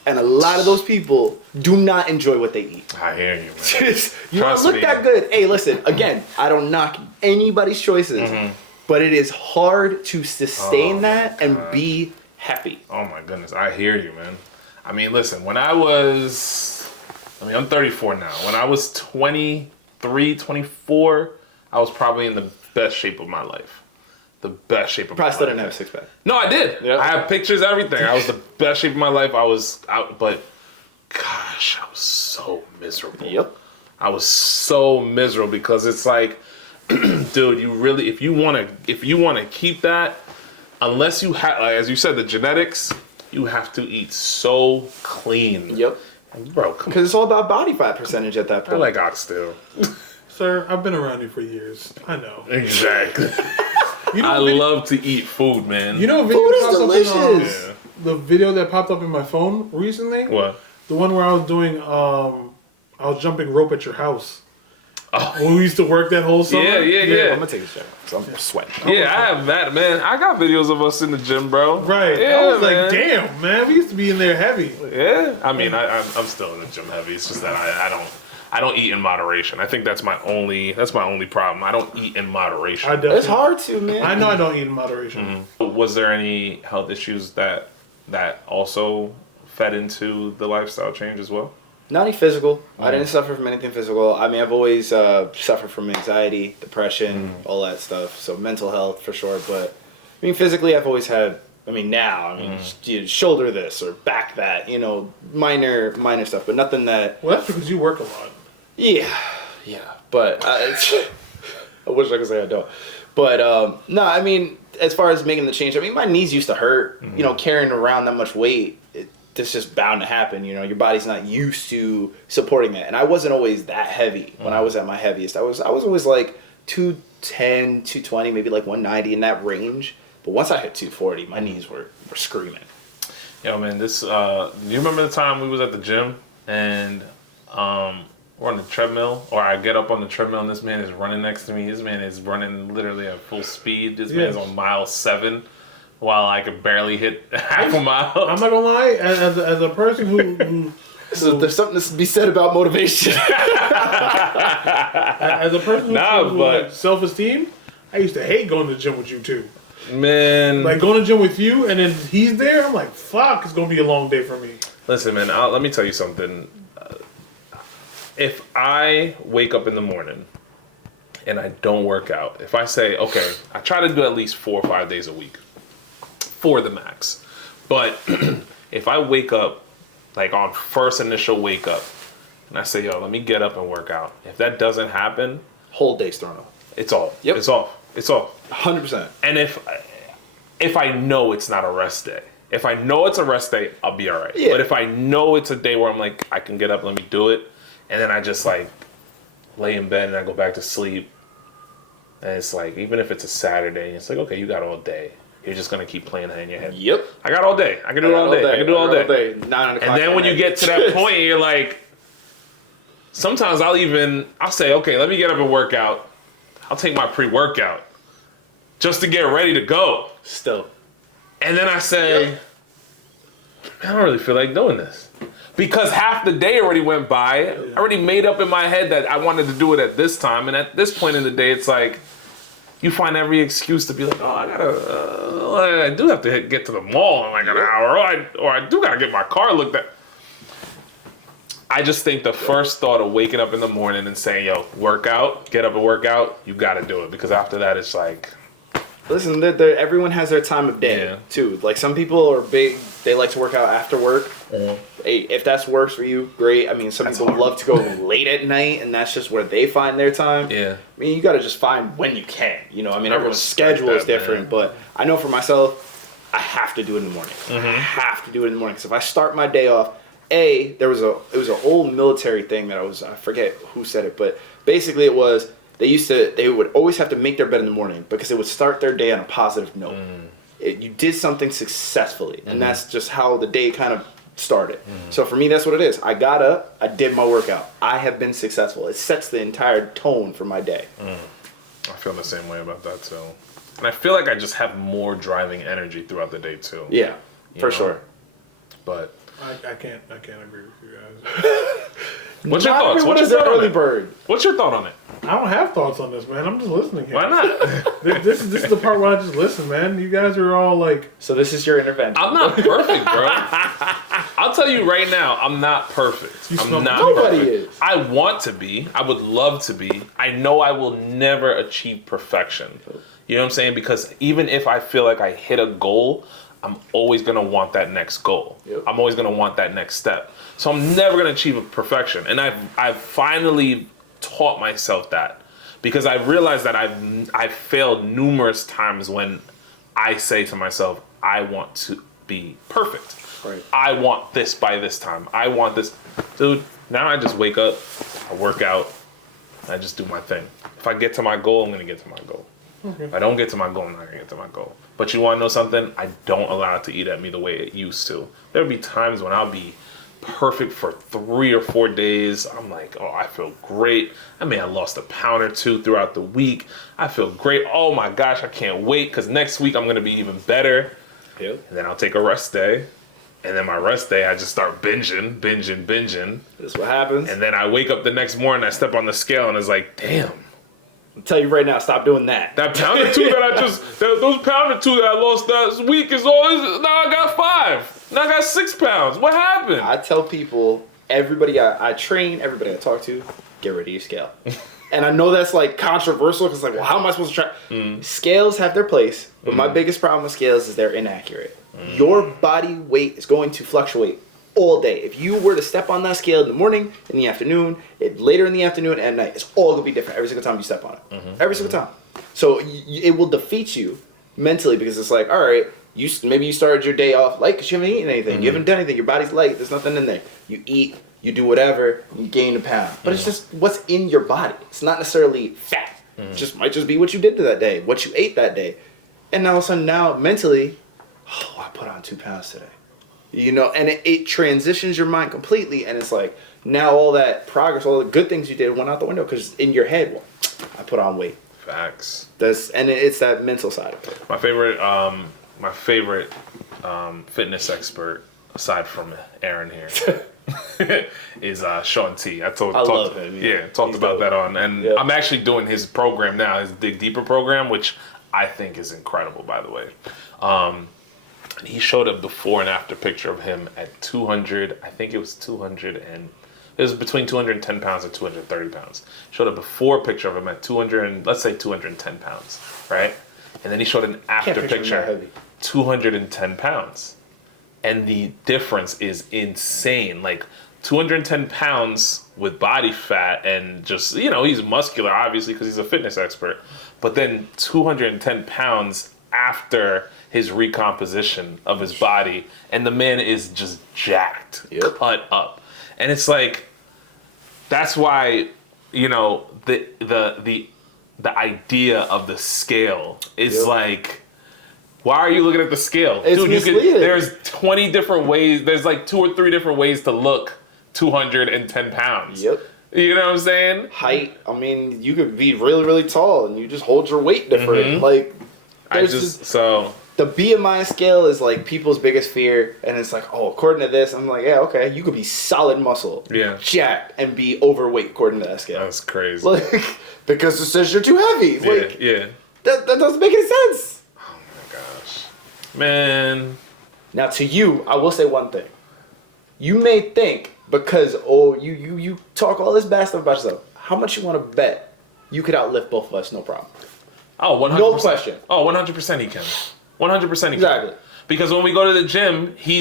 And a lot of those people do not enjoy what they eat. I hear you, man. You don't look that good. Hey, listen, again, I don't knock anybody's choices, but it is hard to sustain that and be happy. Oh my goodness, I hear you, man. I mean, listen, I'm 34 now. When I was 23, 24, I was probably in the best shape of my life. The best shape of my life. Probably still didn't have a 6-pack. No, I did. Yep. I have pictures, everything. I was the best shape of my life. I was out, but gosh, I was so miserable. Yep. I was so miserable because it's like, dude, you really, if you want to keep that, unless you have, like, as you said, the genetics, you have to eat so clean. Yep. Bro, come on. Because it's all about body fat percentage at that point. I like oxtail. Sir, I've been around you for years. I know. Exactly. I love to eat food, man. Video food is popped delicious. Up in, the video that popped up in my phone recently. What? The one where I was doing, I was jumping rope at your house. Oh. When we used to work that whole summer. Yeah. I'm going to take a shot because I'm sweating. Yeah, I have that, man. I got videos of us in the gym, bro. Right. Yeah, I was man. like, damn, man. We used to be in there heavy. Yeah. I mean, I'm still in the gym heavy. It's just that I don't eat in moderation. I think that's my only problem. I don't eat in moderation. It's hard to, man. I know I don't eat in moderation. Was there any health issues that also fed into the lifestyle change as well? Not any physical. I didn't suffer from anything physical. I mean, I've always suffered from anxiety, depression, all that stuff. So mental health for sure. But I mean, physically, I've always had. I mean, shoulder this or back that. You know, minor stuff, but nothing that. Well, that's because you work a lot. Yeah. But I wish I could say I don't. But no, I mean, as far as making the change, I mean, my knees used to hurt. You know, carrying around that much weight. It's just bound to happen. You know, your body's not used to supporting that. And I wasn't always that heavy when I was at my heaviest. I was always like 210, 220, maybe like 190 in that range. But once I hit 240, my knees were screaming. Yo, man, this, do you remember the time we was at the gym and we're on the treadmill, or I get up on the treadmill and this man is running next to me. This man is running literally at full speed. This man's on mile 7. While I could barely hit half a mile. I'm not gonna lie, as a person who so there's something to be said about motivation. as a person who like self-esteem, I used to hate going to the gym with you too. Man, like going to the gym with you, and then he's there. I'm like, fuck, it's gonna be a long day for me. Listen, man, let me tell you something. If I wake up in the morning and I don't work out, if I say, okay, I try to do at least 4 or 5 days a week. For the max. But if I wake up, like on first initial wake up, and I say, yo, let me get up and work out. If that doesn't happen, whole day's thrown off. It's off. Yep. It's off. 100%. And if I know it's not a rest day, if I know it's a rest day, I'll be all right. Yeah. But if I know it's a day where I'm like, I can get up, let me do it, and then I just like lay in bed and I go back to sleep, and it's like, even if it's a Saturday, it's like, okay, you got all day. You're just going to keep playing that in your head. Yep. I got all day. I can do it all day. I can do it all day. 9 o'clock. And then when you get to that point, you're like, sometimes I'll say, okay, let me get up and work out. I'll take my pre-workout just to get ready to go. Still. And then I say, I don't really feel like doing this. Because half the day already went by. I already made up in my head that I wanted to do it at this time. And at this point in the day, it's like, you find every excuse to be like, oh, I do have to get to the mall in like an hour, or I do gotta get my car looked at. I just think the first thought of waking up in the morning and saying, yo, workout, get up and work out, you gotta do it, because after that it's like. Listen, everyone has their time of day too. Like some people are big, they like to work out after work. Hey, if that works for you, great. I mean, some people love to go late at night, and that's just where they find their time. Yeah. I mean, you got to just find when you can. You know, I mean, everyone's schedule is different, but I know for myself, I have to do it in the morning. I have to do it in the morning, because if I start my day off, it was an old military thing that I forget who said it, but basically it was they would always have to make their bed in the morning because it would start their day on a positive note. You did something successfully, and that's just how the day kind of started. So for me, that's what it is. I got up, I did my workout. I have been successful. It sets the entire tone for my day. I feel the same way about that too. And I feel like I just have more driving energy throughout the day too. Yeah, for sure. But I can't agree with you guys. What's your thoughts? What is an early bird? What's your thought on it? I don't have thoughts on this, man. I'm just listening here. Why not? This is the part where I just listen, man. You guys are all like. So this is your intervention. I'm not perfect, bro. I'll tell you right now, I'm not perfect. I'm not Nobody perfect. is. I want to be. I would love to be. I know I will never achieve perfection. You know what I'm saying? Because even if I feel like I hit a goal, I'm always going to want that next goal. Yep. I'm always going to want that next step. So I'm never going to achieve perfection. And I've finally taught myself that, because I realized that I've failed numerous times when I say to myself, I want to be perfect. Right. I want this by this time. I want this. Dude, now I just wake up, I work out, I just do my thing. If I get to my goal, I'm going to get to my goal. Okay. If I don't get to my goal, I'm not going to get to my goal. But you want to know something? I don't allow it to eat at me the way it used to. There'll be times when I'll be perfect for 3 or 4 days. I'm like, oh, I feel great. I may have lost a pound or 2 throughout the week. I feel great. Oh my gosh, I can't wait, because next week I'm going to be even better. Yep. And then I'll take a rest day. And then my rest day, I just start binging. That's what happens. And then I wake up the next morning, I step on the scale, and it's like, damn, I'll tell you right now, stop doing that. That pound or two those pound or two that I lost this week is always, now I got 5. Now I got 6 pounds. What happened? I tell people, everybody I train, everybody I talk to, get rid of your scale. And I know that's like controversial because like, well, how am I supposed to track? Scales have their place, but my biggest problem with scales is they're inaccurate. Your body weight is going to fluctuate all day. If you were to step on that scale in the morning, in the afternoon, later in the afternoon, and at night, it's all gonna be different every single time you step on it. Every single time. So it will defeat you mentally because it's like, all right, maybe you started your day off light because you haven't eaten anything. You haven't done anything. Your body's light. There's nothing in there. You eat, you do whatever, you gain a pound. But it's just what's in your body. It's not necessarily fat. It might just be what you did that day, what you ate that day. And now all of a sudden, mentally, I put on 2 pounds today. You know, and it transitions your mind completely, and it's like now all that progress, all the good things you did went out the window because in your head, well, I put on weight. Facts. It's that mental side of it. My favorite fitness expert, aside from Aaron here, is Sean T. I love him. Yeah, talked about that on, and I'm actually doing his program now, his Dig Deeper program, which I think is incredible, by the way. He showed a before and after picture of him at 200, I think it was 200 and, it was between 210 pounds and 230 pounds. Showed a before picture of him at 200 and, let's say 210 pounds, right? And then he showed an after picture, 210 pounds. And the difference is insane. Like 210 pounds with body fat and just, you know, he's muscular, obviously, because he's a fitness expert. But then 210 pounds after his recomposition of his body, and the man is just jacked, cut up. And it's like, that's why, you know, the idea of the scale is like, why are you looking at the scale? It's misleading. There's 20 different ways, there's like 2 or 3 different ways to look 210 pounds. Yep. You know what I'm saying? Height, I mean, you could be really, really tall and you just hold your weight different. Like, the BMI scale is like people's biggest fear, and it's like, oh, according to this, I'm like, yeah, okay, you could be solid muscle, jacked, and be overweight according to that scale. That's crazy. Like, because it says you're too heavy. Like, yeah. That doesn't make any sense. Oh my gosh, man. Now, to you, I will say one thing. You may think because you talk all this bad stuff about yourself. How much you want to bet you could outlift both of us? No problem. Oh, 100%. No question. Oh, 100% he can. 100% he can. Exactly. Because when we go to the gym, he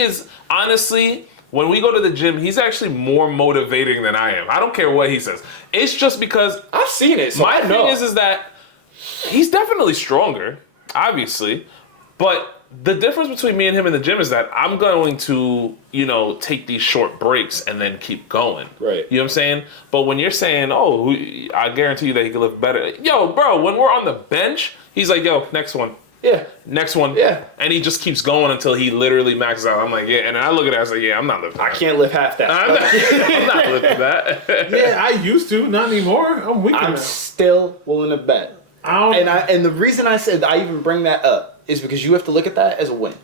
is, honestly, when we go to the gym, he's actually more motivating than I am. I don't care what he says. It's just because I've seen it. So my thing is that he's definitely stronger, obviously, but the difference between me and him in the gym is that I'm going to, you know, take these short breaks and then keep going. Right. You know what I'm saying? But when you're saying, oh, I guarantee you that he can lift better. Yo, bro, when we're on the bench, he's like, yo, next one. Yeah. Next one. Yeah. And he just keeps going until he literally maxes out. I'm like, yeah. And then I look at it, I was like, yeah, I'm not lifting that. I can't lift half that. I'm not lifting that. Yeah, I used to, not anymore. I'm weak I'm now. still willing to bet. And the reason I said I even bring that up is because you have to look at that as a win.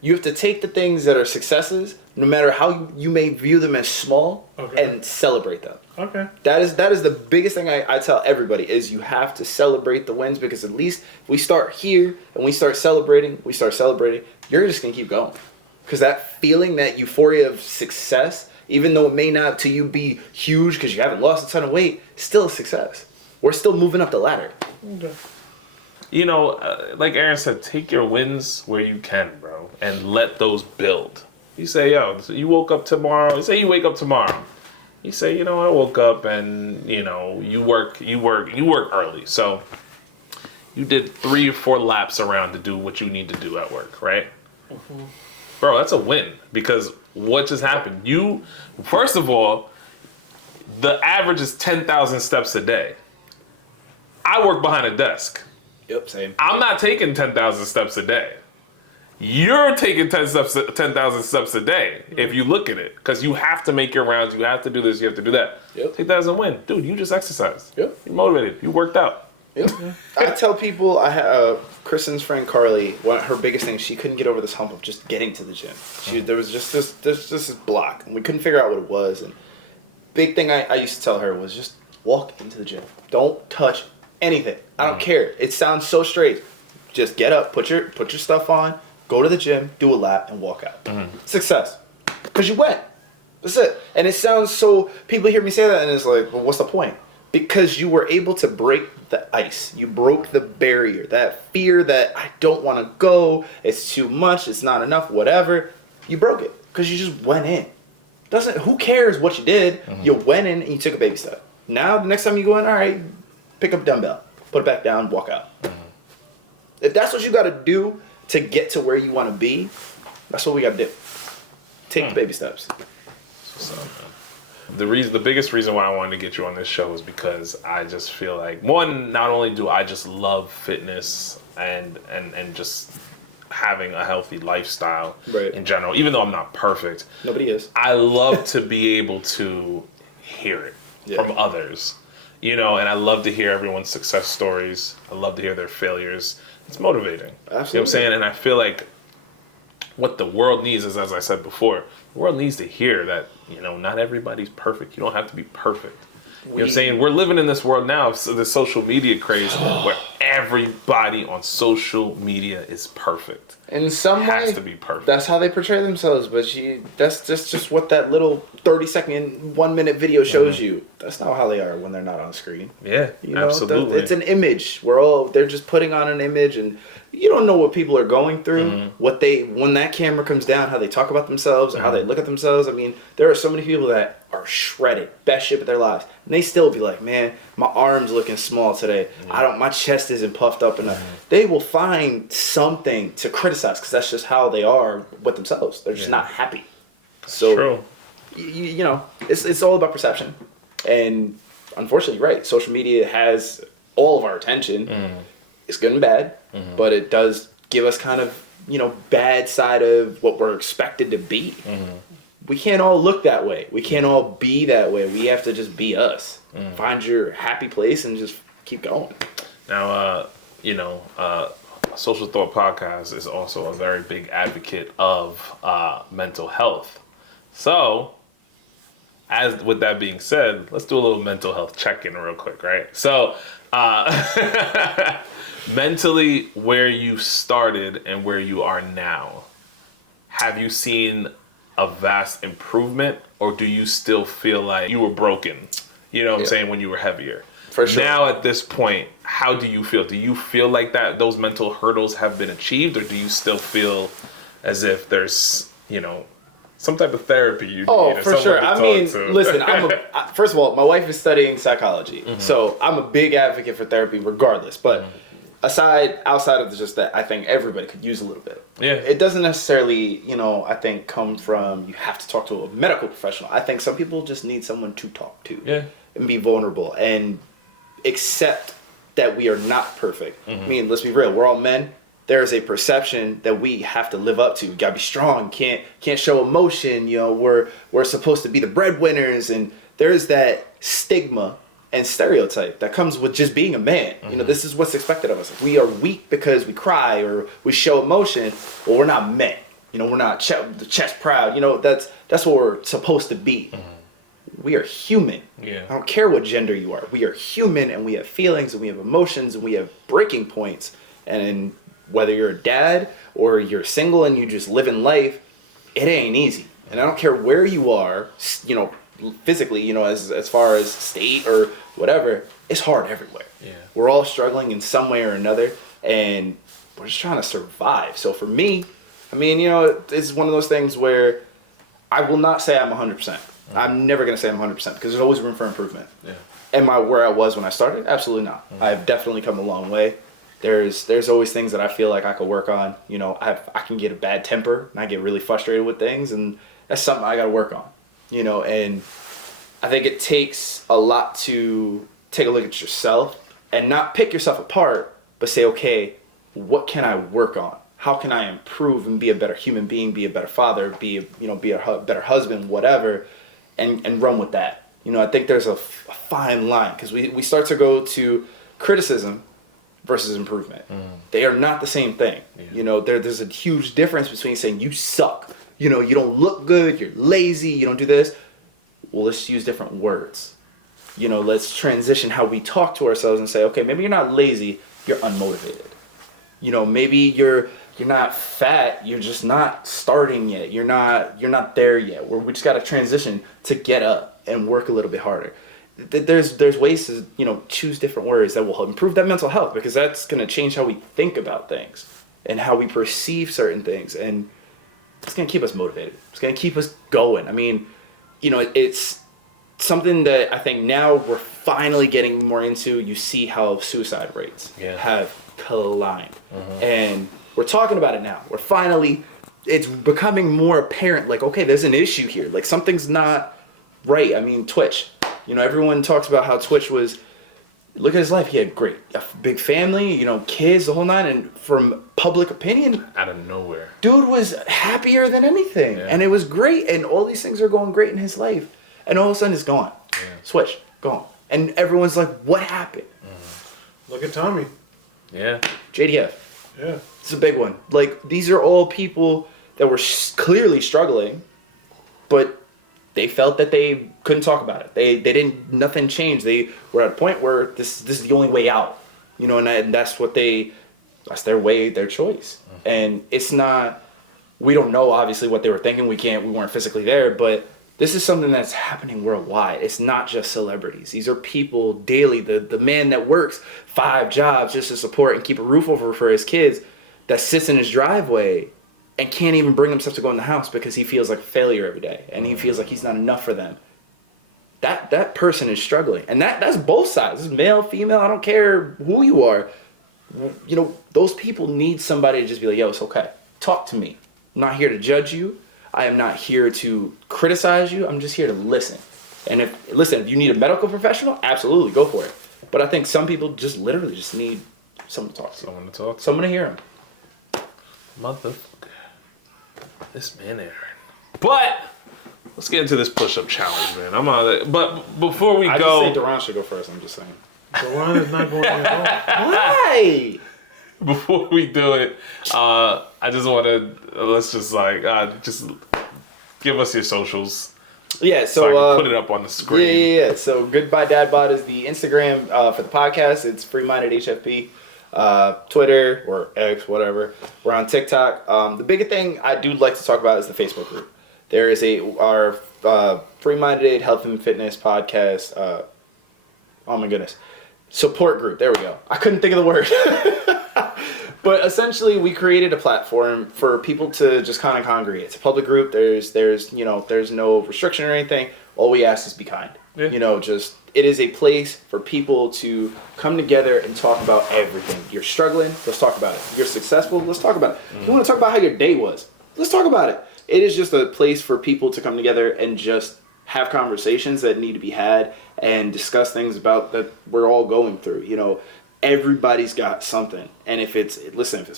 You have to take the things that are successes, no matter how you may view them as small, and celebrate them. Okay. That is the biggest thing I tell everybody is you have to celebrate the wins, because at least if we start here and we start celebrating, you're just going to keep going. Because that feeling, that euphoria of success, even though it may not to you be huge because you haven't lost a ton of weight, still a success. We're still moving up the ladder. Okay. You know, like Aaron said, take your wins where you can, bro, and let those build. You say, yo, so you woke up tomorrow. You say you wake up tomorrow. You say, you know, I woke up and, you know, you work early. So you did 3 or 4 laps around to do what you need to do at work, right? Mm-hmm. Bro, that's a win, because what just happened? You, first of all, the average is 10,000 steps a day. I work behind a desk. Yep, same. I'm not taking 10,000 steps a day. You're taking 10,000 steps a day if you look at it, because you have to make your rounds. You have to do this. You have to do that. Yep. Take that as a win. Dude, you just exercised. Yep. You're motivated. You worked out. Yep. I tell people, I have Kristen's friend Carly, her biggest thing, she couldn't get over this hump of just getting to the gym. There was just this block, and we couldn't figure out what it was. And big thing I used to tell her was just walk into the gym. Don't touch anything. I don't care. It sounds so strange. Just get up, put your stuff on, go to the gym, do a lap, and walk out. Success. Because you went. That's it. And it sounds so, people hear me say that and it's like, well, what's the point? Because you were able to break the ice. You broke the barrier. That fear that I don't want to go, it's too much, it's not enough, whatever. You broke it because you just went in. Who cares what you did? You went in and you took a baby step. Now, the next time you go in, all right, pick up a dumbbell, put it back down, walk out. If that's what you got to do to get to where you want to be, that's what we got to do. Take the baby steps. So, the biggest reason why I wanted to get you on this show is because I just feel like, one, not only do I just love fitness and just having a healthy lifestyle in general, even though I'm not perfect. Nobody is. I love to be able to hear it from others, and I love to hear everyone's success stories. I love to hear their failures. It's motivating. Absolutely. You know what I'm saying? And I feel like what the world needs is, as I said before, the world needs to hear that, not everybody's perfect. You don't have to be perfect. You know what I'm saying? We're living in this world now, the social media craze, where everybody on social media is perfect. In some way, has to be perfect. That's how they portray themselves, but that's just what that little 30-second, 1-minute video shows you. That's not how they are when they're not on screen. Yeah, absolutely. It's an image. They're just putting on an image, and you don't know what people are going through, when that camera comes down, how they talk about themselves, or how they look at themselves. I mean, there are so many people that are shredded, best shape of their lives, and they still be like, man, my arm's looking small today. My chest isn't puffed up enough. They will find something to criticize because that's just how they are with themselves. They're just not happy. So, true. It's all about perception, and unfortunately, right, social media has all of our attention. It's good and bad, but it does give us kind of, bad side of what we're expected to be. We can't all look that way. We can't all be that way. We have to just be us. Find your happy place and just keep going. Now, Social Thought Podcast is also a very big advocate of mental health. So, with that being said, let's do a little mental health check-in real quick, right? So, mentally, where you started and where you are now, have you seen a vast improvement, or do you still feel like you were broken? You know what I'm saying, when you were heavier? For sure. Now at this point, how do you feel? Do you feel like those mental hurdles have been achieved, or do you still feel as if there's, some type of therapy you need? Oh, for sure. I mean, listen, first of all, my wife is studying psychology, so I'm a big advocate for therapy regardless, but outside of just that, I think everybody could use a little bit. Yeah. It doesn't necessarily, I think come from, you have to talk to a medical professional. I think some people just need someone to talk to and be vulnerable and accept that we are not perfect. I mean, let's be real. We're all men. There is a perception that we have to live up to. We gotta be strong. Can't show emotion. We're supposed to be the breadwinners, and there's that stigma and stereotype that comes with just being a man. This is what's expected of us. If we are weak because we cry or we show emotion, well, we're not men. We're not the chest proud. That's what we're supposed to be. We are human. Yeah. I don't care what gender you are. We are human, and we have feelings, and we have emotions, and we have breaking points. And whether you're a dad or you're single and you just live in life, it ain't easy. And I don't care where you are, physically, as far as state or whatever, it's hard everywhere. Yeah. We're all struggling in some way or another, and we're just trying to survive. So for me, I mean, it's one of those things where I will not say I'm 100%. I'm never going to say I'm 100% because there's always room for improvement. Yeah. Am I where I was when I started? Absolutely not. I've definitely come a long way. There's always things that I feel like I could work on. I can get a bad temper and I get really frustrated with things, and that's something I got to work on. And I think it takes a lot to take a look at yourself and not pick yourself apart, but say, okay, what can I work on? How can I improve and be a better human being, be a better father, be a better husband, whatever, and run with that. I think there's a fine line because we start to go to criticism versus improvement. They are not the same thing. Yeah. There's a huge difference between saying you suck. You don't look good, you're lazy, you don't do this. Well, let's use different words. let's transition how we talk to ourselves and say, okay, maybe you're not lazy, you're unmotivated. Maybe you're not fat, you're just not starting yet. You're not there yet. We just got to transition to get up and work a little bit harder. There's ways to, choose different words that will help improve that mental health, because that's going to change how we think about things and how we perceive certain things. And it's going to keep us motivated. It's going to keep us going. I mean, it's something that I think now we're finally getting more into. You see how suicide rates have climbed. And we're talking about it now. It's becoming more apparent, like, okay, there's an issue here. Like, something's not right. I mean, Twitch. Everyone talks about how Twitch was, look at his life. He had a big family, kids, the whole nine. And from public opinion, out of nowhere, dude was happier than anything. Yeah. And it was great. And all these things are going great in his life. And all of a sudden it's gone. Yeah. Switch, gone. And everyone's like, what happened? Look at Tommy. Yeah. JDF. Yeah. It's a big one. Like, these are all people that were clearly struggling, but they felt that they couldn't talk about it. Nothing changed. They were at a point where this is the only way out, and that's their way, their choice. And it's not, we don't know obviously what they were thinking. We weren't physically there, but this is something that's happening worldwide. It's not just celebrities. These are people daily. The man that works 5 jobs just to support and keep a roof over for his kids, that sits in his driveway and can't even bring himself to go in the house because he feels like a failure every day, and he feels like he's not enough for them. That person is struggling, and that's both sides. It's male, female. I don't care who you are. Those people need somebody to just be like, yo, it's okay. Talk to me. I'm not here to judge you. I am not here to criticize you. I'm just here to listen. And if you need a medical professional, absolutely go for it. But I think some people just literally just need someone to talk to. Someone to hear them. Motherfucker. This man, Aaron. But let's get into this push-up challenge, man. I'm on it. But before we go, I just say Duran should go first. I'm just saying. Duran is not going at all. Why? Before we do it, I just want to just give us your socials. Yeah, so I can put it up on the screen. Yeah. So Goodbye Dad Bod is the Instagram for the podcast. It's Freeminded HFP. Twitter or X, whatever. We're on TikTok. The big thing I do like to talk about is the Facebook group. There is our Freeminded Health and Fitness podcast. Oh my goodness, support group. There we go. I couldn't think of the word. But essentially, we created a platform for people to just kind of congregate. It's a public group. There's no restriction or anything. All we ask is be kind. Yeah. It is a place for people to come together and talk about everything. You're struggling, let's talk about it. You're successful, let's talk about it. If you want to talk about how your day was, let's talk about it. It is just a place for people to come together and just have conversations that need to be had and discuss things about that we're all going through. Everybody's got something. And if it's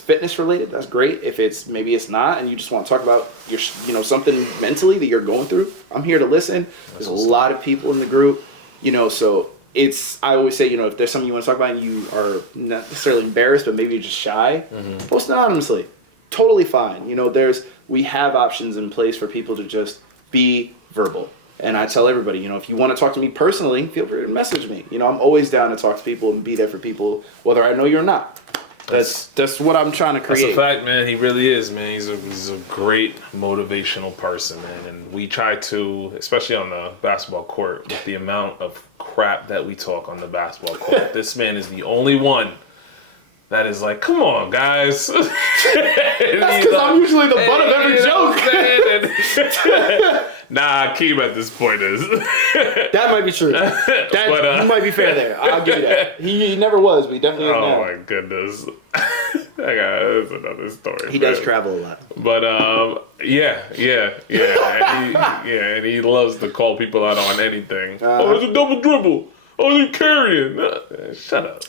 fitness related, that's great. If maybe it's not, and you just want to talk about your, something mentally that you're going through, I'm here to listen. There's a lot of people in the group, so I always say, if there's something you want to talk about and you are not necessarily embarrassed, but maybe you're just shy, post anonymously. Totally fine. We have options in place for people to just be verbal. And I tell everybody, if you want to talk to me personally, feel free to message me. I'm always down to talk to people and be there for people, whether I know you or not. That's what I'm trying to create. That's a fact, man. He really is, man. He's a great motivational person, man. And we try to, especially on the basketball court, with the amount of crap that we talk on the basketball court, this man is the only one that is like, come on, guys. That's because I'm usually the butt of every joke. Nah, Keem at this point is. That might be true. You might be fair there. I'll give you that. He never was, but he definitely is now. Oh my goodness. That's another story. He does travel a lot. But yeah. And he loves to call people out on anything. Oh, it's a double dribble. Oh, you're carrying. Shut up.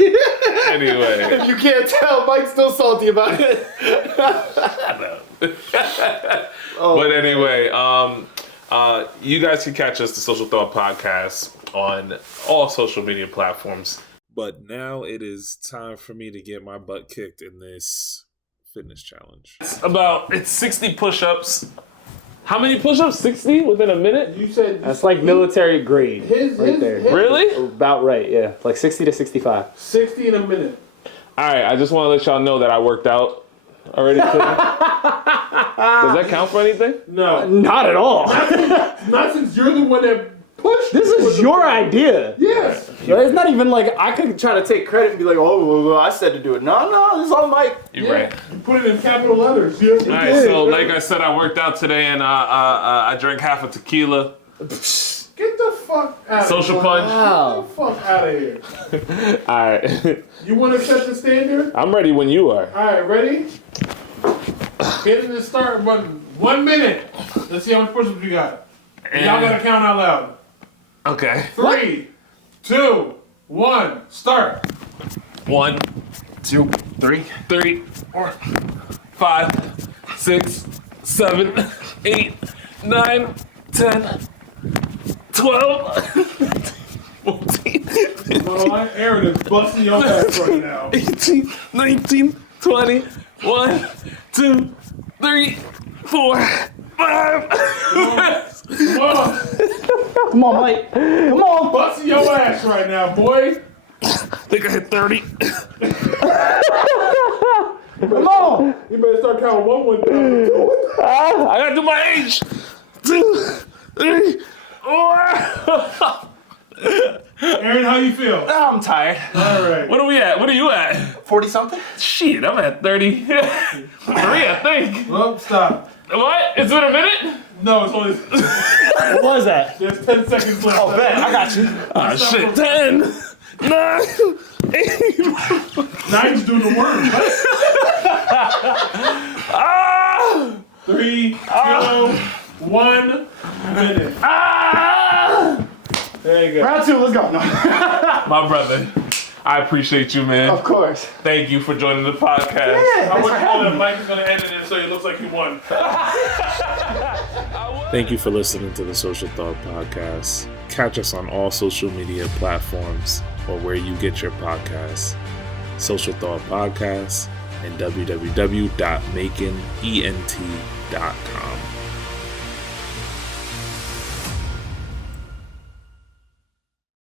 Anyway. If you can't tell, Mike's still salty about it. Shut up. But anyway, you guys can catch us, the Social Thought Podcast, on all social media platforms. But now it is time for me to get my butt kicked in this fitness challenge. It's 60 push-ups. How many push-ups? 60 within a minute? You said That's like military grade. his there. Really? About right, yeah. Like 60 to 65. 60 in a minute. All right, I just want to let y'all know that I worked out already today. Does that count for anything? No. Not at all. Not since you're the one that pushed. This is your idea. Yes. It's not even like I could try to take credit and be like, oh, well, I said to do it. No, this is all Mike. You're right. You put it in capital letters. Yeah. All right, so like I said, I worked out today and I drank half a tequila. Get the fuck out of Social here. punch. Wow. Get the fuck out of here. All right. You want to set the standard? I'm ready when you are. All right, ready? Hitting the start button. 1 minute. Let's see how much push-ups you got. And- Y'all gotta count out loud. Okay. 3, 2, 1, start. 1, 2, 3, 4, 5, 6, 7, 8, 9, 10, 12, 14, Aaron is busting your ass right now. 18, 19, 20, 1, 2, 3, 4, 5. Come on. Come on, Mike. Come on. Busting your ass right now, boy. I think I hit 30. Come on. You better start counting one time. I gotta do my age. 2, 3, 4. Aaron, how you feel? I'm tired. All right. What are we at? What are you at? 40 something? Shit, I'm at 30. 3, I think. Well, stop. What? It's been a minute? No, it's only What was that? there's 10 seconds left. Oh, man, I got you. Oh, shit. 10, 9, 8. Now he's doing the worm. Ah! 3, 2, 1 minute. Ah! There you go. Round 2, let's go. No. My brother, I appreciate you, man. Of course. Thank you for joining the podcast. I want you to know that Mike is going to edit it so it looks like he won. Thank you for listening to the Social Thought Podcast. Catch us on all social media platforms or where you get your podcasts. Social Thought Podcast and www.makenent.com.